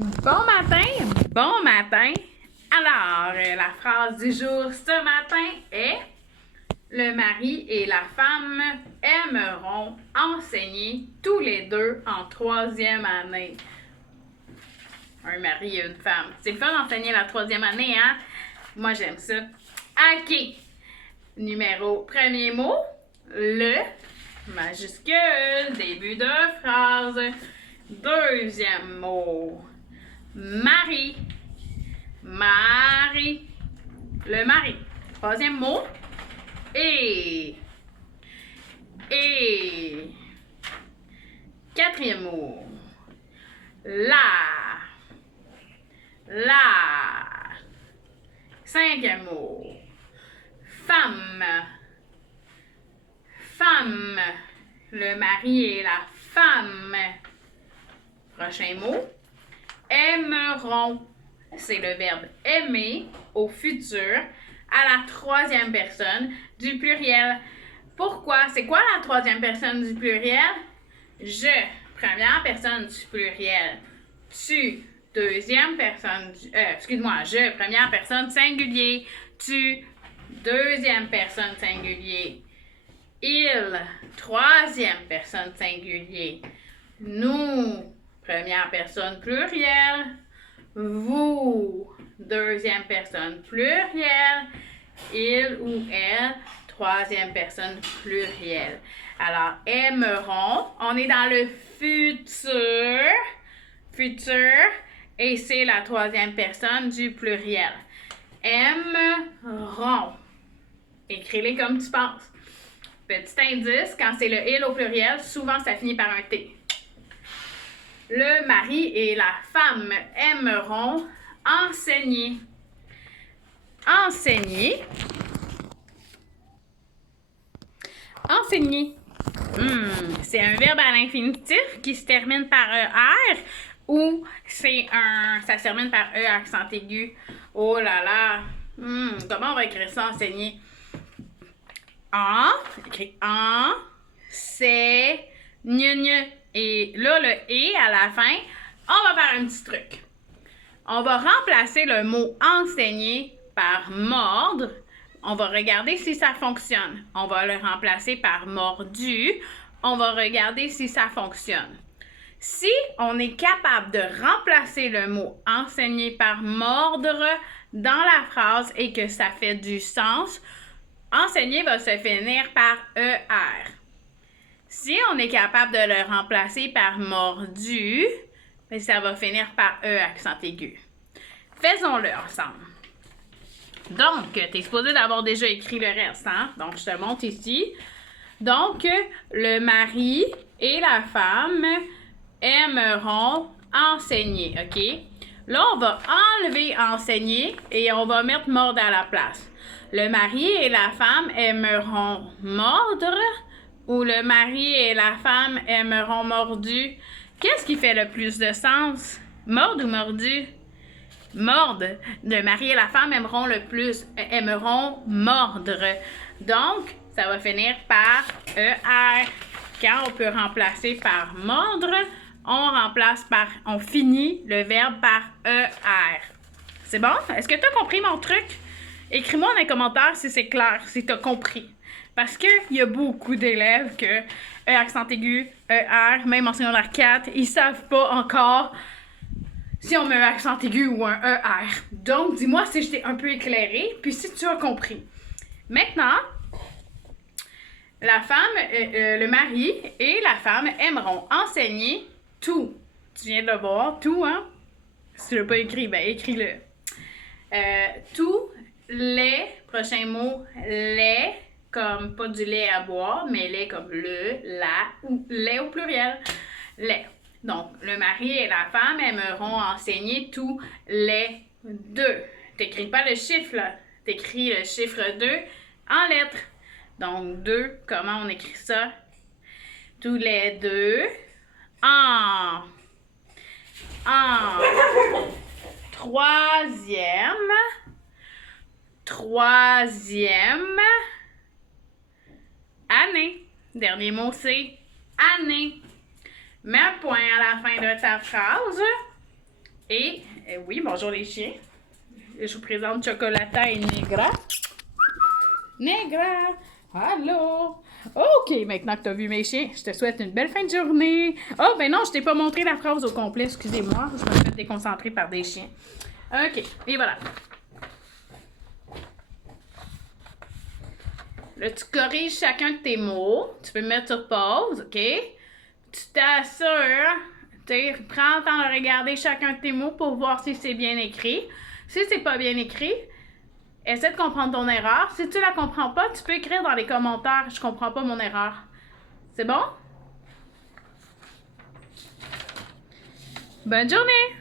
Bon matin, bon matin. Alors, la phrase du jour ce matin est: le mari et la femme aimeront enseigner tous les deux en troisième année. Un mari et une femme. C'est le fun d'enseigner la troisième année, hein? Moi, j'aime ça. OK. Premier mot, le, majuscule, début de phrase. Deuxième mot, mari. Mari. Le mari. Troisième mot, et. Et. Quatrième mot, la. La. Cinquième mot, femme. Femme. Le mari et la femme. Prochain mot, aimeront. C'est le verbe aimer au futur à la troisième personne du pluriel. Pourquoi? C'est quoi la troisième personne du pluriel? Je, première personne du pluriel. Tu, deuxième personne du... je, première personne singulier. Tu, deuxième personne singulier. Il, troisième personne singulier. Nous, première personne plurielle. Vous, deuxième personne plurielle. Il ou elle, troisième personne plurielle. Alors, aimeront, on est dans le futur. Futur, et c'est la troisième personne du pluriel. Aimeront. Écris-les comme tu penses. Petit indice, quand c'est le il au pluriel, souvent ça finit par un T. Le mari et la femme aimeront enseigner. Enseigner. Enseigner. C'est un verbe à l'infinitif qui se termine par ER ou ça se termine par E accent aigu. Oh là là. Comment on va écrire ça, enseigner? Écrit en, c'est, gne. Et là, le et à la fin, on va faire un petit truc. On va remplacer le mot enseigner par mordre. On va regarder si ça fonctionne. On va le remplacer par mordu. On va regarder si ça fonctionne. Si on est capable de remplacer le mot enseigner par mordre dans la phrase et que ça fait du sens, enseigner va se finir par ER. Si on est capable de le remplacer par mordu, ça va finir par E accent aigu. Faisons-le ensemble. Donc, tu es supposé d'avoir déjà écrit le reste, hein? Donc, je te montre ici. Donc, le mari et la femme aimeront enseigner, OK? Là, on va enlever enseigner et on va mettre mordre à la place. Le mari et la femme aimeront mordre ou le mari et la femme aimeront mordu. Qu'est-ce qui fait le plus de sens? Mordre ou mordu? Mordre. Le mari et la femme aimeront mordre. Donc, ça va finir par ER. Quand on peut remplacer par mordre, on finit le verbe par ER. C'est bon? Est-ce que tu as compris mon truc? Écris-moi dans les commentaires si c'est clair, si tu as compris. Parce qu'il y a beaucoup d'élèves que E accent aigu, ER, même en secondaire 4, ils savent pas encore si on met un accent aigu ou un ER. Donc, dis-moi si je t'ai un peu éclairé, puis si tu as compris. Maintenant, le mari et la femme aimeront enseigner tout. Tu viens de le voir, tout, hein? Si tu l'as pas écrit, ben écris-le. Tous les, prochain mot, les, comme pas du lait à boire, mais lait comme le, la, ou lait au pluriel. Lait. Donc, le mari et la femme aimeront enseigner tous les deux. T'écris pas le chiffre, là. T'écris le chiffre 2 en lettres. Donc, 2, comment on écrit ça? Tous les deux. En troisième année. Dernier mot, c'est année. Mets un point à la fin de ta phrase Et, oui, bonjour les chiens. Je vous présente Chocolata et Negra. Negra! Allô! OK, maintenant que tu as vu mes chiens, je te souhaite une belle fin de journée. Oh, ben non, je t'ai pas montré la phrase au complet, excusez-moi. Je me suis fait déconcentrer par des chiens. OK, et voilà. Là, tu corriges chacun de tes mots. Tu peux me mettre sur pause, OK? Tu t'assures. Prends le temps de regarder chacun de tes mots pour voir si c'est bien écrit. Si c'est pas bien écrit, essaie de comprendre ton erreur. Si tu la comprends pas, tu peux écrire dans les commentaires « Je comprends pas mon erreur ». C'est bon? Bonne journée!